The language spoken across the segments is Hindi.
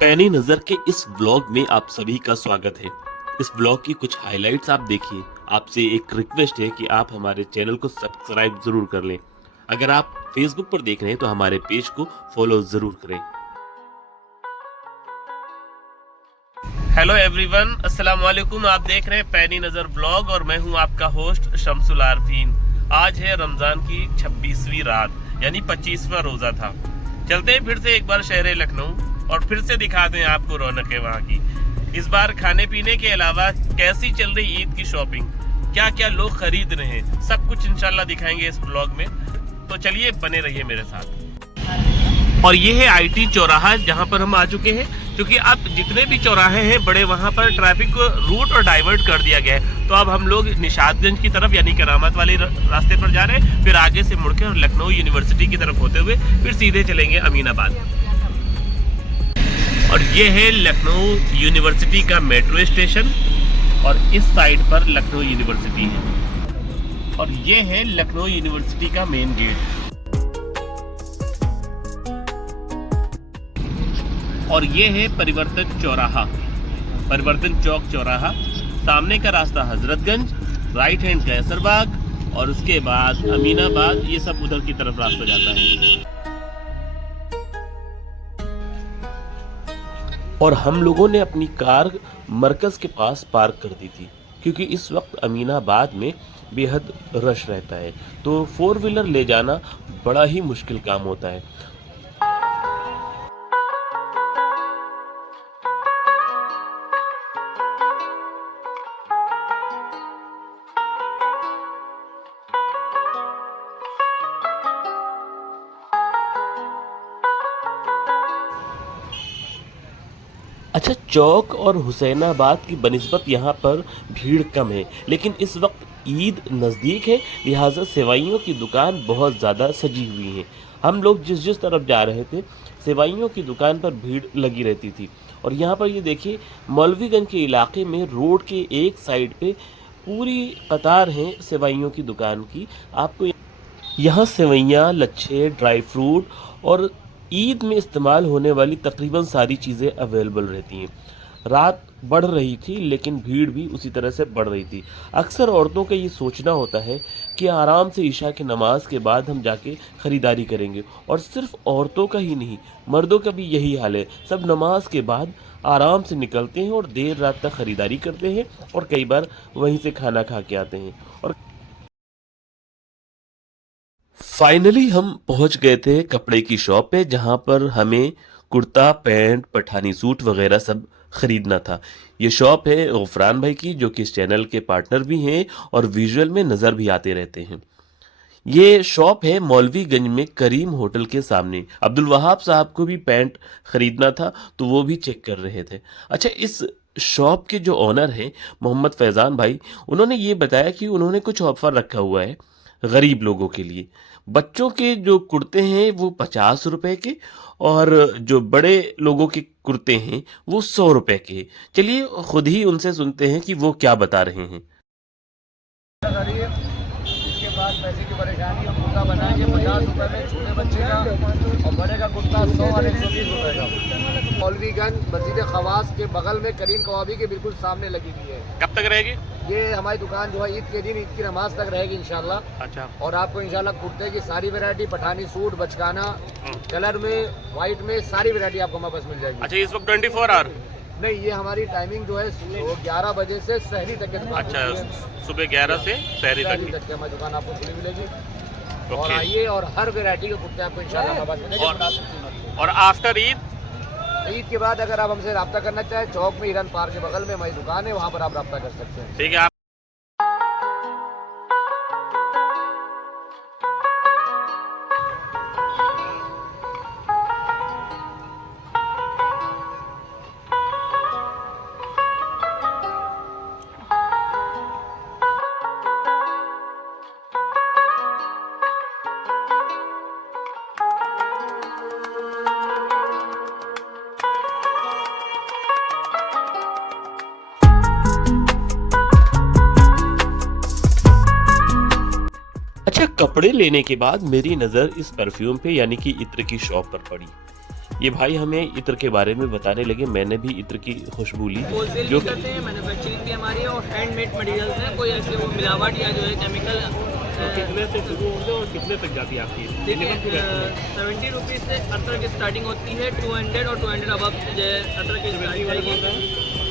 पैनी नजर के इस ब्लॉग में आप सभी का स्वागत है। इस ब्लॉग की कुछ हाइलाइट्स आप देखिए। आपसे एक रिक्वेस्ट है कि आप हमारे चैनल को सब्सक्राइब जरूर कर लें। अगर आप फेसबुक पर देख रहे हैं तो हमारे पेज को फॉलो जरूर करें। हेलो एवरीवन, अस्सलाम वालेकुम। आप देख रहे हैं पैनी नजर ब्लॉग और मैं हूं आपका होस्ट शमसुल आरफीन। आज है रमजान की 26वीं रात यानी 25वां रोजा था। चलते हैं फिर से एक बार शहर लखनऊ और फिर से दिखाते हैं आपको रौनकें वहाँ की। इस बार खाने पीने के अलावा कैसी चल रही ईद की शॉपिंग, क्या क्या लोग खरीद रहे हैं, सब कुछ इंशाल्लाह दिखाएंगे इस ब्लॉग में। तो चलिए बने रहिए मेरे साथ। और ये है आईटी चौराहा जहाँ पर हम आ चुके हैं, क्योंकि अब जितने भी चौराहे हैं बड़े वहाँ पर ट्रैफिक को रूट और डाइवर्ट कर दिया गया है। तो अब हम लोग निशातगंज की तरफ यानी करामत वाले रास्ते पर जा रहे हैं, फिर आगे से मुड़कर और लखनऊ यूनिवर्सिटी की तरफ होते हुए फिर सीधे चलेंगे अमीनाबाद। और ये है लखनऊ यूनिवर्सिटी का मेट्रो स्टेशन और इस साइड पर लखनऊ यूनिवर्सिटी है और ये है लखनऊ यूनिवर्सिटी का मेन गेट। और ये है परिवर्तन चौराहा, परिवर्तन चौक चौराहा। सामने का रास्ता हजरतगंज, राइट हैंड कैसरबाग और उसके बाद अमीनाबाद, ये सब उधर की तरफ रास्ता जाता है। और हम लोगों ने अपनी कार मरकज के पास पार्क कर दी थी, क्योंकि इस वक्त अमीनाबाद में बेहद रश रहता है, तो 4 व्हीलर ले जाना बड़ा ही मुश्किल काम होता है। अच्छा, चौक और हुसैनाबाद की बनिस्बत यहाँ पर भीड़ कम है, लेकिन इस वक्त ईद नज़दीक है, लिहाजा सेवइयों की दुकान बहुत ज़्यादा सजी हुई है। हम लोग जिस जिस तरफ जा रहे थे सेवइयों की दुकान पर भीड़ लगी रहती थी। और यहाँ पर ये देखिए, मौलवीगंज के इलाके में रोड के एक साइड पे पूरी कतार है सेवइयों की दुकान की। आपको यहाँ सेवइयाँ, लच्छे, ड्राई फ्रूट और ईद में इस्तेमाल होने वाली तकरीबन सारी चीज़ें अवेलेबल रहती हैं। रात बढ़ रही थी लेकिन भीड़ भी उसी तरह से बढ़ रही थी। अक्सर औरतों का ये सोचना होता है कि आराम से ईशा की नमाज के बाद हम जाके ख़रीदारी करेंगे, और सिर्फ औरतों का ही नहीं, मर्दों का भी यही हाल है। सब नमाज के बाद आराम से निकलते हैं और देर रात तक ख़रीदारी करते हैं और कई बार वहीं से खाना खा के आते हैं। और फाइनली हम पहुंच गए थे कपड़े की शॉप पे, जहां पर हमें कुर्ता पैंट, पठानी सूट वगैरह सब खरीदना था। ये शॉप है गफरान भाई की, जो कि इस चैनल के पार्टनर भी हैं और विजुअल में नज़र भी आते रहते हैं। ये शॉप है मौलवीगंज में करीम होटल के सामने। अब्दुल वहाब साहब को भी पैंट खरीदना था तो वो भी चेक कर रहे थे। अच्छा, इस शॉप के जो ऑनर हैं मोहम्मद फैज़ान भाई, उन्होंने ये बताया कि उन्होंने कुछ ऑफर रखा हुआ है गरीब लोगों के लिए। बच्चों के जो कुर्ते हैं वो 50 रुपए के और जो बड़े लोगों के कुर्ते हैं वो 100 रुपए के। चलिए खुद ही उनसे सुनते हैं कि वो क्या बता रहे हैं। इसके बाद पैसे की परेशानी, हम कुर्ता बनाएंगे 50 रुपये में छोटे बच्चे का, और बड़े का कुर्ता 100 और 120 रुपये का। मौलवीगंज मस्जिद खवास के बगल में करीम कबाबी के बिल्कुल सामने लगी हुई है। कब तक रहेगी ये हमारी दुकान? जो है ईद के दिन, ईद की नमाज तक रहेगी इंशाल्लाह। अच्छा। और आपको इंशाल्लाह कुर्ते की सारी वैरायटी, पठानी सूट, बचकाना कलर में, वाइट में, सारी वैरायटी आपको हमारे पास मिल जाएगी। अच्छा, इस वक्त 24 आवर नहीं, ये हमारी टाइमिंग जो है 11 बजे से सहरी तक के। अच्छा, सुबह 11 से सहरी तक की हमारी दुकान आपको खुली मिलेगी। और ओके। आइए, और हर वैरायटी के कुर्ते आपको इंशाल्लाह हमारे पास मिलेंगे। और आफ्टर ईद ईद के बाद अगर आप हमसे रब्ता करना चाहें, चौक में हिरन पार्क के बगल में हमारी दुकान है, वहाँ पर आप रब्ता कर सकते हैं। ठीक है। अच्छा, कपड़े लेने के बाद मेरी नज़र इस परफ्यूम पे यानी कि इत्र की शॉप पर पड़ी। ये भाई हमें इत्र के बारे में बताने लगे, मैंने भी इत्र की खुशबू ली होलसेल जो भी करते हैं, मैन्युफैक्चरिंग भी हमारी है और हैंडमेड मटेरियल्स हैं, कोई ऐसे वो मिलावट या जो है केमिकल। कितने से शुरू होते हैं और कितने तक जाती है आपकी? देखिए 70 रुपीज़ से अतर की स्टार्टिंग होती है, 200 और 200 अब जो है अतर की स्टार्टिंग है।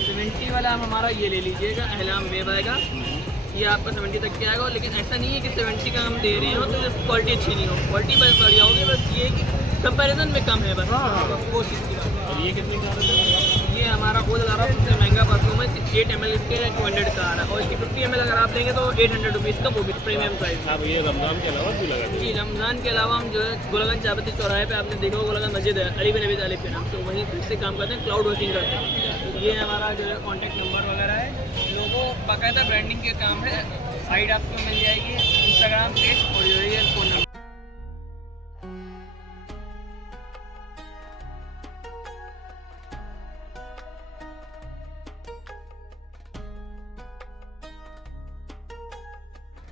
70 वाला हम हमारा ये ले लीजिएगा, अहलाम वेब आएगा, ये आपका 70 तक के आएगा। लेकिन ऐसा नहीं है कि 70 का हम दे रहे हो तो क्वालिटी अच्छी नहीं हो, क्वालिटी बस बढ़िया होगी, बस ये कंपैरिजन में कम है बस। वो चीज़ की बात है। और ये कितने का है? ये हमारा खुद आ रहा है सबसे महंगा परफ्यूम है, 8 ml इसके 200 का आ रहा है, और इसकी 50 ml अगर आप लेंगे तो 800 रुपीज़ का, वो भी प्रीमियम प्राइस। आप ये रमज़ान के अलावा भी लगाते हैं? जी, रमज़ान के अलावा हम जो है गोलागंज चाबती चौराहे पे आपने देखा होगा गोलागंज मस्जिद है, अली बिन अबी तालिब के नाम से, वहीं से काम करते हैं, क्लाउड वर्किंग करते हैं। ये हमारा जो है कॉन्टैक्ट नंबर वगैरह है, लोगों बाकायदा ब्रांडिंग के काम है, साइड आपको मिल जाएगी इंस्टाग्राम पेज और जो है फ़ोन नंबर।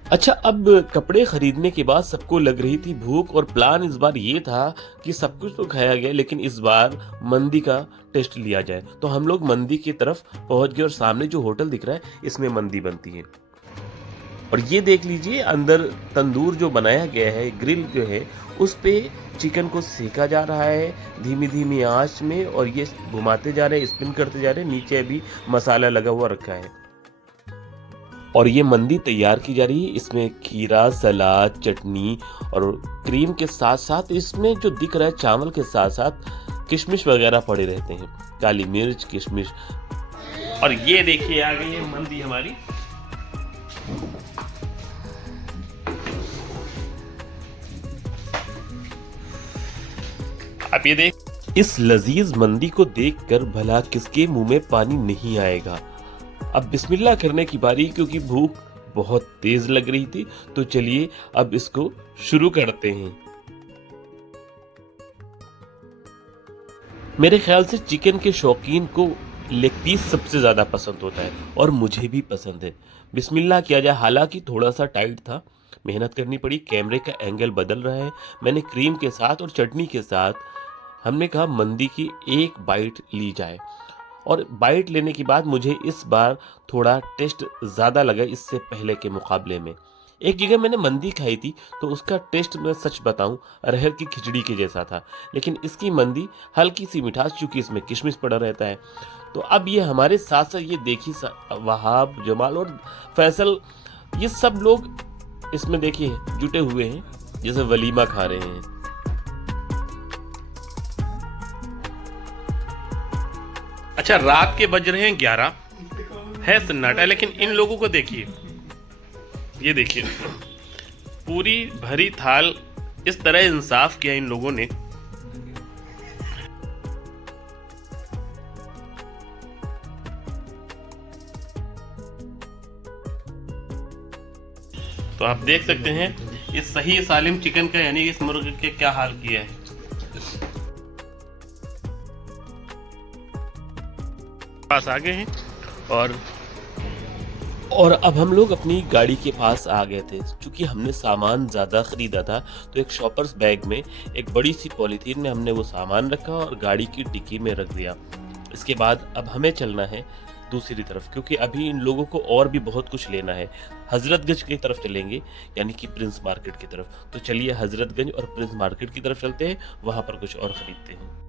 अच्छा, अब कपड़े खरीदने के बाद सबको लग रही थी भूख और प्लान इस बार ये था कि सब कुछ तो खाया गया लेकिन इस बार मंदी का टेस्ट लिया जाए। तो हम लोग मंदी की तरफ पहुंच गए और सामने जो होटल दिख रहा है इसमें मंदी बनती है। और ये देख लीजिए अंदर तंदूर जो बनाया गया है, ग्रिल जो है उस पे चिकन को सेका जा रहा है धीमी धीमी आंच में, और ये घुमाते जा रहे हैं, स्पिन करते जा रहे हैं, नीचे अभी मसाला लगा हुआ रखा है और ये मंदी तैयार की जा रही है। इसमें खीरा, सलाद, चटनी और क्रीम के साथ साथ इसमें जो दिख रहा है चावल के साथ साथ किशमिश वगैरह पड़े रहते हैं, काली मिर्च, किशमिश। और ये देखिए आ गई है मंदी हमारी। आप ये देख, इस लजीज मंदी को देखकर भला किसके मुंह में पानी नहीं आएगा। अब बिस्मिल्लाह करने की बारी, क्योंकि भूख बहुत तेज लग रही थी। तो चलिए अब इसको शुरू करते हैं। मेरे ख्याल से चिकन के शौकीन को लेग पीस सबसे ज्यादा पसंद होता है और मुझे भी पसंद है। बिस्मिल्लाह किया जाए। हालांकि थोड़ा सा टाइट था, मेहनत करनी पड़ी, कैमरे का एंगल बदल रहा है। मैंने क्रीम के साथ और चटनी के साथ हमने कहा मंदी की एक बाइट ली जाए, और बाइट लेने के बाद मुझे इस बार थोड़ा टेस्ट ज़्यादा लगा इससे पहले के मुकाबले में। एक जगह मैंने मंदी खाई थी तो उसका टेस्ट मैं सच बताऊं अरहर की खिचड़ी के जैसा था, लेकिन इसकी मंदी हल्की सी मिठास, चूँकि इसमें किशमिश पड़ा रहता है। तो अब ये हमारे साथ साथ ये देखिए वहाब, जमाल और फैसल, ये सब लोग इसमें देखिए जुटे हुए हैं जैसे वलीमा खा रहे हैं। अच्छा, रात के बज रहे हैं 11, है सन्नाटा, लेकिन इन लोगों को देखिए, ये देखिए पूरी भरी थाल, इस तरह इंसाफ किया इन लोगों ने। तो आप देख सकते हैं इस सही सालिम चिकन का, यानी इस मुर्गे के क्या हाल किया है। पास आ गए हैं और अब हम लोग अपनी गाड़ी के पास आ गए थे। क्योंकि हमने सामान ज़्यादा ख़रीदा था तो एक शॉपर्स बैग में एक बड़ी सी पॉलीथीन में हमने वो सामान रखा और गाड़ी की डिक्की में रख दिया। इसके बाद अब हमें चलना है दूसरी तरफ, क्योंकि अभी इन लोगों को और भी बहुत कुछ लेना है। हजरतगंज की तरफ चलेंगे, यानी कि प्रिंस मार्केट की तरफ। तो चलिए हजरतगंज और प्रिंस मार्केट की तरफ चलते हैं, वहाँ पर कुछ और ख़रीदते हैं।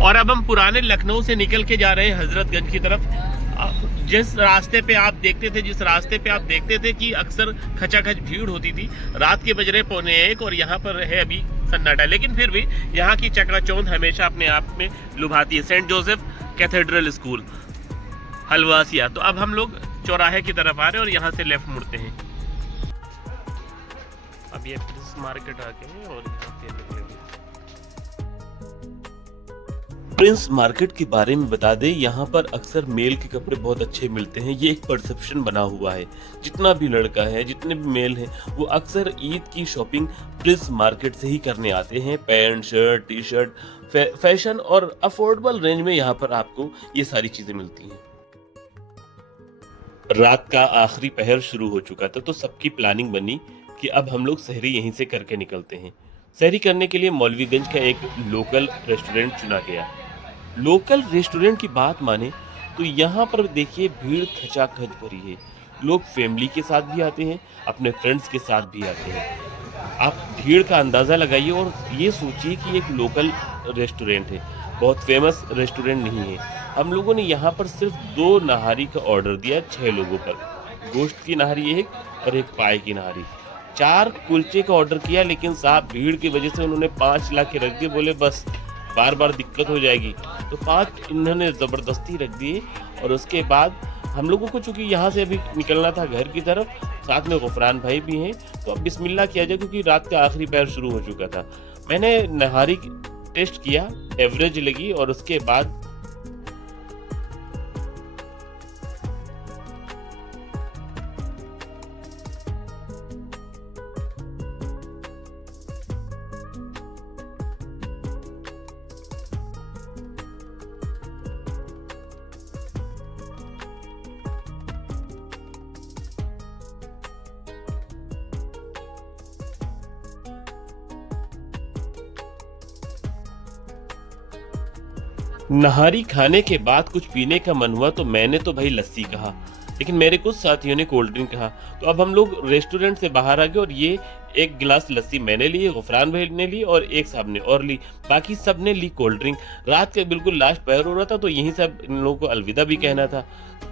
और अब हम पुराने लखनऊ से निकल के जा रहे हैं हजरतगंज की तरफ। जिस रास्ते पे आप देखते थे कि अक्सर खचाखच भीड़ होती थी, रात के बज रहे 1:45 और यहाँ पर है अभी सन्नाटा, लेकिन फिर भी यहाँ की चकाचौंध हमेशा अपने आप में लुभाती है। Saint Joseph Cathedral school, Halwasiya. तो अब हम लोग चौराहे की तरफ आ रहे हैं और यहाँ से लेफ्ट मुड़ते हैं। अब ये प्रिंस मार्केट आ गए हैं और यहाँ पे प्रिंस मार्केट के बारे में बता दें, यहाँ पर अक्सर मेल के कपड़े बहुत अच्छे मिलते हैं। ये एक परसेप्शन बना हुआ है। जितना भी लड़का है, जितने भी मेल हैं, वो अक्सर ईद की शॉपिंग प्रिंस मार्केट से ही करने आते हैं। Pant, shirt, T shirt, fashion और अफोर्डेबल रेंज में यहाँ पर आपको ये सारी चीजें मिलती हैं। रात का आखिरी पहर शुरू हो चुका था, तो सबकी प्लानिंग बनी कि अब हम लोग सहरी यहीं से करके निकलते हैं। सहरी करने के लिए मौलवीगंज का एक लोकल रेस्टोरेंट चुना गया। लोकल रेस्टोरेंट की बात माने तो यहाँ पर देखिए भीड़ खचाखच भरी है। लोग फैमिली के साथ भी आते हैं, अपने फ्रेंड्स के साथ भी आते हैं। आप भीड़ का अंदाज़ा लगाइए और ये सोचिए कि एक लोकल रेस्टोरेंट है, बहुत फेमस रेस्टोरेंट नहीं है। हम लोगों ने यहाँ पर सिर्फ 2 नहारी का ऑर्डर दिया 6 लोगों पर। गोश्त की नहारी एक और एक पाए की नहारी। 4 कुलचे का ऑर्डर किया, लेकिन साहब भीड़ की वजह से उन्होंने 5 ला के रख दिए। बोले बस बार बार दिक्कत हो जाएगी, तो 5 इन्होंने ज़बरदस्ती रख दिए। और उसके बाद हम लोगों को चूँकि यहाँ से अभी निकलना था घर की तरफ, साथ में गुफरान भाई भी हैं, तो अब बिस्मिल्लाह किया जाए क्योंकि रात का आखिरी पहर शुरू हो चुका था। मैंने नहारी टेस्ट किया, एवरेज लगी। और उसके बाद नहारी खाने के बाद कुछ पीने का मन हुआ, तो मैंने तो भाई लस्सी कहा, लेकिन मेरे कुछ साथियों ने कोल्ड ड्रिंक कहा। तो अब हम लोग रेस्टोरेंट से बाहर आ गए और ये एक गिलास लस्सी मैंने ली, गुफरान भाई ने ली और एक साहब ने और ली। बाकी सब ने ली कोल्ड ड्रिंक। रात का बिल्कुल लास्ट पहर हो रहा था, तो यहीं से अब इन लोगों को अलविदा भी कहना था।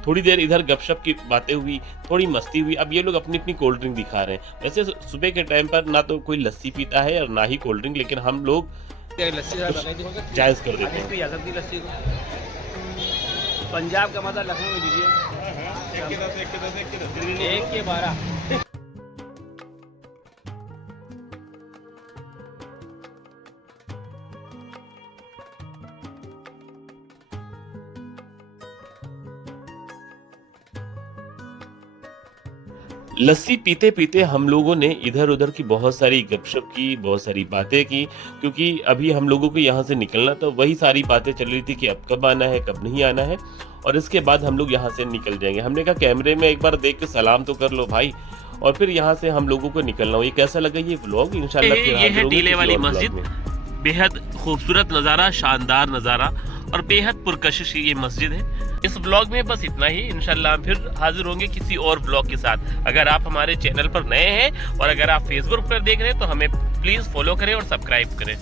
थोड़ी देर इधर गपशप की बातें हुई, थोड़ी मस्ती हुई। अब ये लोग अपनी अपनी कोल्ड ड्रिंक दिखा रहे हैं। वैसे सुबह के टाइम पर ना तो कोई लस्सी पीता है और ना ही कोल्ड ड्रिंक, लेकिन हम लोग लस्सी जायज़ कर देते हैं। पी जा सकती लस्सी को। पंजाब का मजा लखनऊ में लीजिए। एक के 12। लस्सी पीते पीते हम लोगों ने इधर उधर की बहुत सारी गपशप की, बहुत सारी बातें की, क्योंकि अभी हम लोगों को यहाँ से निकलना था। वही सारी बातें चल रही थी कि अब कब आना है, कब नहीं आना है, और इसके बाद हम लोग यहाँ से निकल जाएंगे। हमने कहा कैमरे में एक बार देख के सलाम तो कर लो भाई, और फिर यहाँ से हम लोगों को निकलना हो। ये कैसा लगा ये व्लॉग? इंशाल्लाह ये है टीले वाली मस्जिद। बेहद खूबसूरत नज़ारा, शानदार नज़ारा और बेहद पुरकशिश ये मस्जिद है। इस ब्लॉग में बस इतना ही। इंशाल्लाह हम फिर हाजिर होंगे किसी और ब्लॉग के साथ। अगर आप हमारे चैनल पर नए हैं और अगर आप फेसबुक पर देख रहे हैं तो हमें प्लीज़ फॉलो करें और सब्सक्राइब करें।